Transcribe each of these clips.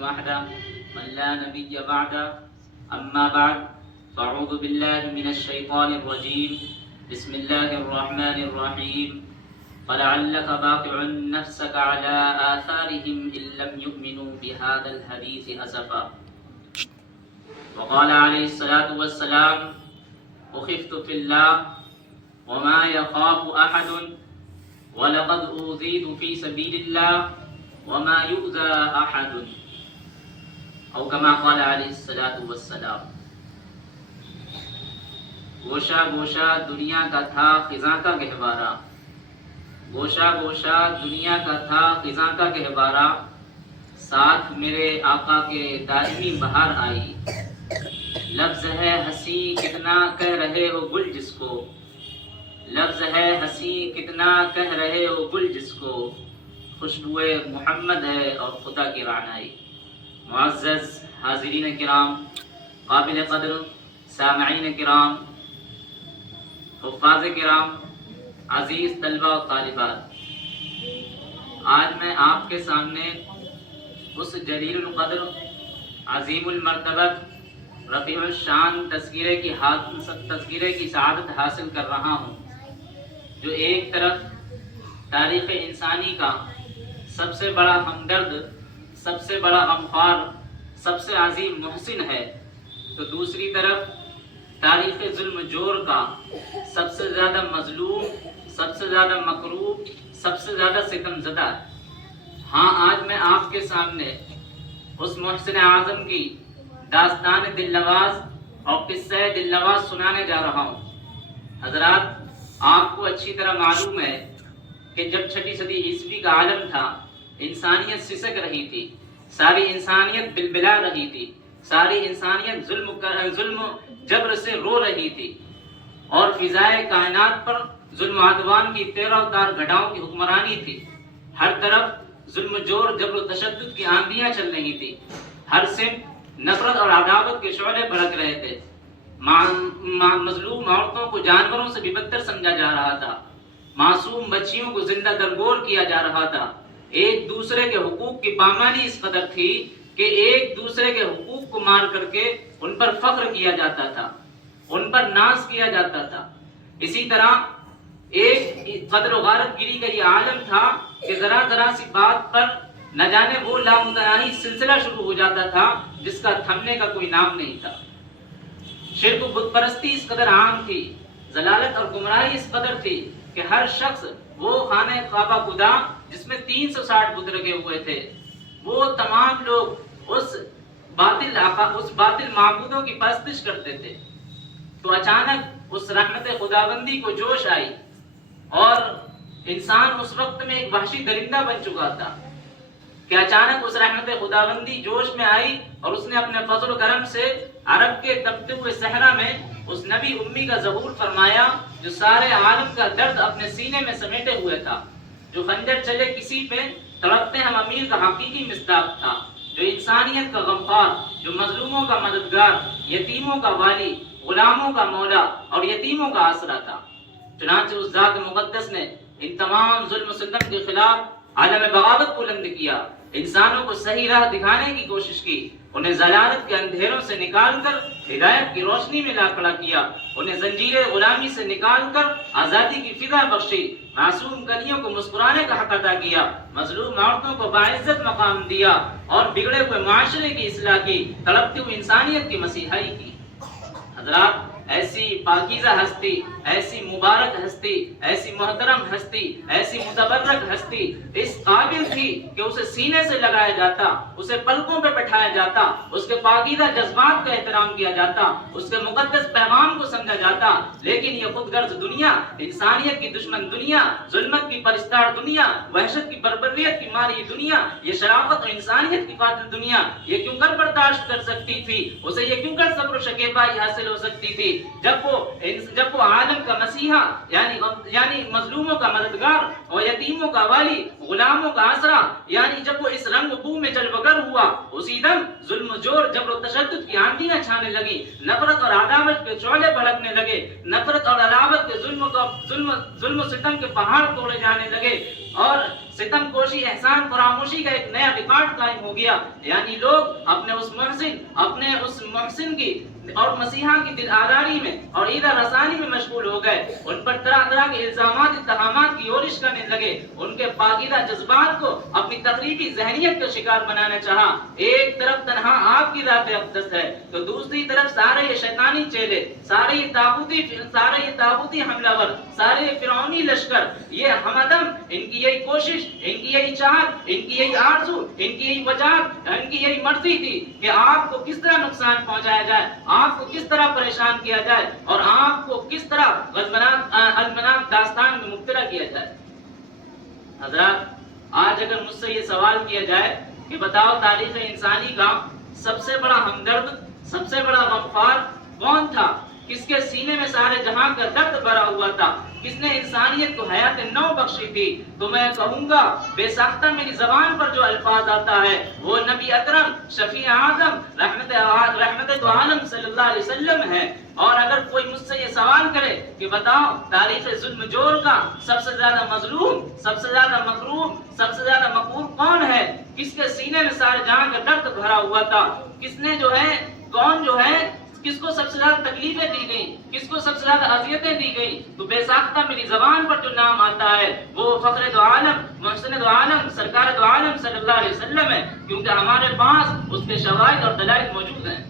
وحده من لا نبي بعده أما بعد فأعوذ بالله من الشيطان الرجيم بسم الله الرحمن الرحيم فلعلك باقع نفسك على آثارهم إن لم يؤمنوا بهذا الحديث أسفا وقال عليه الصلاة والسلام أخفت في الله وما يخاف أحد ولقد أوذيت في سبيل الله وما يؤذى أحد او کما قال علیہ الصلوۃ والسلام۔ گوشہ گوشہ دنیا کا تھا خزاں کا گہوارہ، گوشہ گوشہ دنیا کا تھا خزاں کا گہوارہ، ساتھ میرے آقا کے دائمی بہار آئی۔ لفظ ہے ہنسی کتنا کہہ رہے ہو گل جس کو، لفظ ہے ہنسی کتنا کہہ رہے ہو گل جس کو، خوشبوئے محمد ہے اور خدا کی رعنائی۔ معزز حاضرین کرام، قابل قدر سامعین کرام، حفاظ کرام، عزیز طلبہ و طالبات، آج میں آپ کے سامنے اس جلیل القدر عظیم المرتبت رفیع الشان تذکرے کی سعادت حاصل کر رہا ہوں، جو ایک طرف تاریخ انسانی کا سب سے بڑا ہمدرد، سب سے بڑا غمخوار، سب سے عظیم محسن ہے، تو دوسری طرف تاریخ ظلم جور کا سب سے زیادہ مظلوم، سب سے زیادہ مکروہ، سب سے زیادہ ستم زدہ ہے۔ ہاں، آج میں آپ کے سامنے اس محسن اعظم کی داستان دل نواز اور قصہ دل نواز سنانے جا رہا ہوں۔ حضرات، آپ کو اچھی طرح معلوم ہے کہ جب چھٹی صدی عیسوی کا عالم تھا، انسانیت سسک رہی تھی، ساری انسانیت بلبلا رہی تھی، ساری انسانیت ظلم جبر سے رو رہی تھی، اور فضائے کائنات پر ظلم عدوان کی تیرہ تار گھڑاؤں کی حکمرانی تھی۔ ہر طرف ظلم جور جبر و تشدد کی آندیاں چل رہی تھی، ہر سمت نفرت اور عداوت کے شعلے بھڑک رہے تھے، مظلوم عورتوں کو جانوروں سے بھی بدتر سمجھا جا رہا تھا، معصوم بچیوں کو زندہ درگور کیا جا رہا تھا، ایک دوسرے کے حقوق کی پامالی اس قدر تھی کہ ایک دوسرے کے حقوق کو مار کر کے ان پر فخر کیا جاتا تھا، ان پر ناز کیا جاتا تھا۔ اسی طرح ایک قدر و غارت گیری کا یہ عالم تھا کہ ذرا ذرا سی بات پر نہ جانے وہ لامتناہی سلسلہ شروع ہو جاتا تھا جس کا تھمنے کا کوئی نام نہیں تھا۔ شرک و بت پرستی اس قدر عام تھی، ضلالت اور گمراہی اس قدر تھی کہ ہر شخص وہ خانہ کعبہ خدا جس میں 360 بت لگے ہوئے تھے، وہ تمام لوگ اس باطل معبودوں کی پرستش کرتے تھے۔ تو اچانک اس رحمت خداوندی کو جوش آئی، اور انسان اس وقت میں ایک وحشی درندہ بن چکا تھا کہ اچانک اس رحمت خداوندی جوش میں آئی، اور اس نے اپنے فضل و کرم سے عرب کے تپتے ہوئے صحرا میں اس نبی امی کا ظہور فرمایا جو سارے عالم کا درد اپنے سینے میں سمیٹے ہوئے تھا، جو خنجر چلے کسی پہ تڑپتے ہم امیر کا حقیقی مصداق تھا، جو انسانیت کا غمخوار، جو مظلوموں کا مددگار، یتیموں کا والی، غلاموں کا مولا اور یتیموں کا آسرا تھا۔ چنانچہ اس ذات مقدس نے ان تمام ظلم و ستم کے خلاف عالم بغاوت بلند کیا، انسانوں کو صحیح راہ دکھانے کی کوشش کی، انہیں ضلالت کے اندھیروں سے نکال کر ہدایت کی روشنی میں لا کھڑا کیا، انہیں زنجیر غلامی سے نکال کر آزادی کی فضا بخشی، معصوم کلیوں کو مسکرانے کا حق عطا کیا، مظلوم عورتوں کو باعزت مقام دیا، اور بگڑے ہوئے معاشرے کی اصلاح کی، تڑپتی ہوئی انسانیت کی مسیحائی کی۔ حضرات، ایسی پاکیزہ ہستی، ایسی مبارک ہستی، ایسی محترم ہستی، ایسی متبرک ہستی اس قابل تھی کہ اسے سینے سے لگایا جاتا، اسے پلکوں پہ بٹھایا جاتا، اس کے پاکیزہ جذبات کا احترام کیا جاتا، اس کے مقدس پیغام کو سمجھا جاتا، لیکن یہ خود غرض دنیا، انسانیت کی دشمن دنیا، ظلمت کی پرستار دنیا، وحشت کی بربریت کی ماری دنیا، یہ شرافت اور انسانیت کی قاتل دنیا یہ کیوں کر برداشت کر سکتی تھی؟ اسے یہ کیوں کر صبر و شکیبائی حاصل ہو سکتی تھی جب وہ عالم کا مسیحا یعنی مظلوموں کا مددگار اور یتیموں کا والی، غلاموں کا آسرا، یعنی جب وہ اس رنگ بو میں جلوگر ہوا، اسی دم ظلم جور جبر و تشدد کی آندیاں چھانے لگی، نفرت اور عداوت کے شعلے بھڑکنے لگے، نفرت اور عداوت کے ظلم و ستم کے پہاڑ توڑے جانے لگے، اور ستم کوشی احسان فراموشی کا ایک نیا ریکارڈ قائم ہو گیا. یعنی لوگ اپنے اس محسن کی اور مسیحا کی دل آزاری میں اور عیدہ رسانی میں مشغول ہو گئے. ان پر طرح طرح کے الزامات اتہامات کی یورش کرنے لگے. ان کے پاکیزہ جذبات کو اپنی تخریبی ذہنیت کا شکار بنانا چاہا. ایک طرف تنہا آپ کی ذات اقدس ہے تو دوسری طرف سارے یہ شیطانی چیلے، سارے یہ تاغوتی حملہ ور، سارے یہ فرعونی لشکر، یہ ہمدم، ان کی یہی کوشش، ان کی یہی چاہت، ان کی یہی آرزو، ان کی یہی وجاہت، ان کی یہی مرضی تھی کہ آپ کو کس طرح نقصان پہنچایا جائے، آپ کو کس طرح پریشان کیا جائے اور آپ کو کس طرح المناک داستان میں مبتلا کیا جائے. حضرات، آج اگر مجھ سے یہ سوال کیا جائے کہ بتاؤ تاریخ انسانی کا سب سے بڑا ہمدرد، سب سے بڑا غمخوار کون تھا، کس کے سینے میں سارے جہاں کا درد بھرا ہوا تھا، کس نے انسانیت کو حیات نو بخشی تھی، تو میں کہوں گا بے ساختہ میری زبان پر جو الفاظ آتا ہے وہ نبی اکرم شفیع اعظم رحمت دو عالم صلی اللہ علیہ وسلم ہے. اور اگر کوئی مجھ سے یہ سوال کرے کہ بتاؤ تاریخ ظلم جور کا سب سے زیادہ مظلوم، سب سے زیادہ مغروب، سب سے زیادہ مقہور کون ہے، کس کے سینے میں سارے جہاں کا درد بھرا ہوا تھا، کس نے کون کس کو سب سے زیادہ تکلیفیں دی گئیں، کس کو سب سے زیادہ اذیتیں دی گئیں، تو بے ساختہ میری زبان پر جو نام آتا ہے وہ فخر دو عالم، محسن دو عالم، سرکار دو عالم صلی اللہ علیہ وسلم ہے، کیونکہ ہمارے پاس اس کے شواہد اور دلائل موجود ہیں.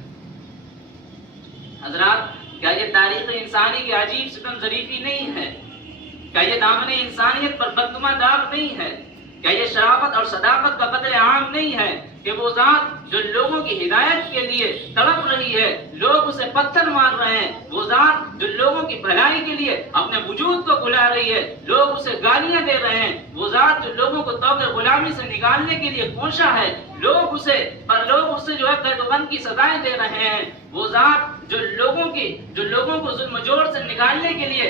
حضرات، کیا یہ تاریخ انسانی کی عجیب ستم ظریفی نہیں ہے؟ کیا یہ دامن انسانیت پر بدگماں داغ نہیں ہے؟ کیا یہ شرافت اور صداقت کا بدل عام نہیں ہے کہ وہ ذات جو لوگوں کی ہدایت کے لیے تڑپ رہی ہے، لوگ اسے پتھر مار رہے ہیں، وہ ذات جو لوگوں کی بھلائی کے لیے اپنے وجود کو بلا رہی ہے، لوگ اسے گالیاں دے رہے ہیں، وہ ذات جو لوگوں کو توبہ غلامی سے نکالنے کے لیے کوشاں ہے، لوگ اسے جو ہے قید و بند کی سزائیں دے رہے ہیں، وہ ذات جو لوگوں کو ظلم و جور سے نکالنے کے لیے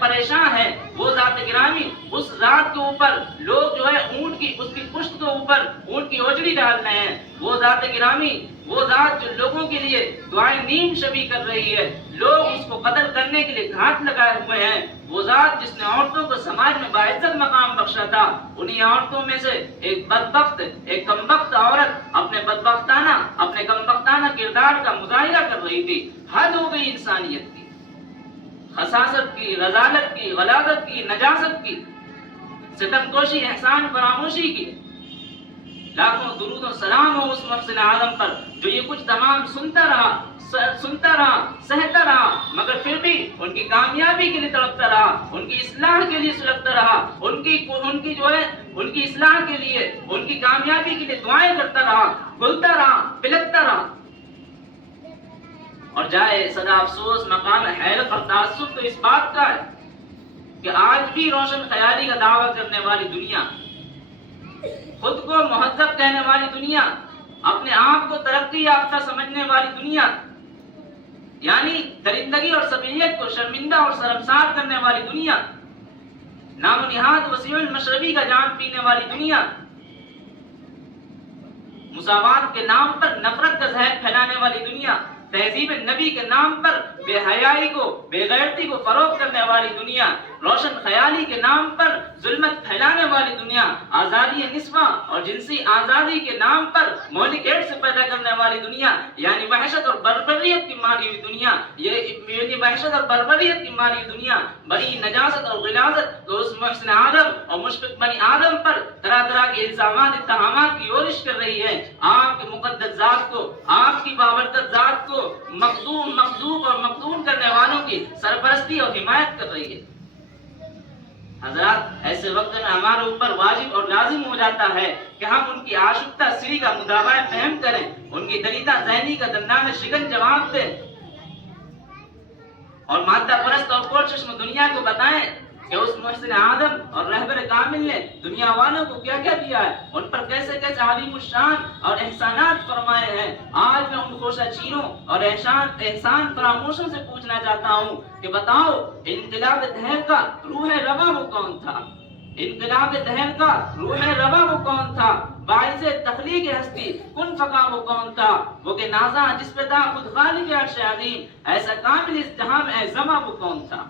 پریشان ہے، وہ ذات گرامی، اس ذات کے اوپر لوگ جو ہے اس کی پشت کے اوپر اونٹ کی اوجڑی ڈال رہے ہیں، وہ ذات گرامی، وہ ذات جو لوگوں کے لیے دعائیں نیم شبی کر رہی ہے، لوگ اس کو قتل کرنے کے لیے گھات لگائے ہوئے ہیں، وہ ذات جس نے عورتوں کو سماج میں باعزت مقام بخشا تھا، انہی عورتوں میں سے ایک بدبخت، ایک کمبخت عورت اپنے کمبختانہ کردار کا مظاہرہ کر رہی تھی. حد ہو گئی انسانیت کی، خساست کی، رذالت کی، غلاظت کی، نجاست کی، ستم کوشی، احسان فراموشی کی. لاکھوں درود و سلام ہو اس محسن اعظم پر جو یہ کچھ تمام سنتا رہا، سہتا رہا، مگر پھر بھی ان کی کامیابی کے لیے تڑپتا رہا، ان کی اصلاح کے لیے سلگتا رہا، ان کی اصلاح کے لیے، ان کی کامیابی کے لیے دعائیں کرتا رہا، گلتا رہا، پلکتا رہا. اور جائے صدا افسوس مقام حیرت اور تعصب تو اس بات کا ہے کہ آج بھی روشن خیالی کا دعویٰ کرنے والی دنیا، خود کو مہذب کہنے والی دنیا، اپنے آپ کو ترقی یافتہ سمجھنے والی دنیا، یعنی درندگی اور سبیلیت کو شرمندہ اور شرمسار کرنے والی دنیا، نام و نہاد وسیع المشربی کا جام پینے والی دنیا، مساوات کے نام پر نفرت کا زہر پھیلانے والی دنیا، تہذیب نبی کے نام پر بے حیائی کو، بے غیرتی کو فروغ کرنے والی دنیا، روشن خیالی کے نام پر ظلمت پھیلانے والی دنیا، آزادی نسواں اور جنسی آزادی کے نام پر مہلک ایڈز سے پیدا کرنے والی دنیا، یعنی وحشت اور بربریت کی ماری ہوئی دنیا، بڑی نجاست اور غلاظت تو اس محسن آدم اور مشفق بنی آدم پر طرح طرح کے الزامات اتہامات کی یورش کر رہی ہے. آپ کے مقدس ذات کو، آپ کی بابرکت ذات کو مخدوم اور مقتول کرنے والوں کی سرپرستی اور حمایت کر رہی ہے. حضرات، ایسے وقت میں ہمارے اوپر واجب اور لازم ہو جاتا ہے کہ ہم ان کی آشفتہ سری کا مداوع فہم کریں، ان کی دریدہ ذہنی کا دندان شکن جواب دیں اور مادہ پرست اور پرچشم دنیا کو بتائیں کہ اس محسن آدم اور رہبر کامل نے دنیا والوں کو کیا کیا دیا ہے، ان پر کیسے کیسے عظیم الشان اور احسانات فرمائے ہیں. آج میں ان خوشہ چینوں اور احسان فراموشوں سے پوچھنا چاہتا ہوں کہ بتاؤ انقلاب دہر کا روح رواں وہ کون تھا؟ انقلاب دہر کا روح رواں وہ کون تھا؟ باعث تخلیق ہستی کن فقا وہ کون تھا؟ وہ کہ نازا جس پہ تھا خود خالق عرش عظیم، ایسا کامل اس جہاں میں زماں وہ کون تھا؟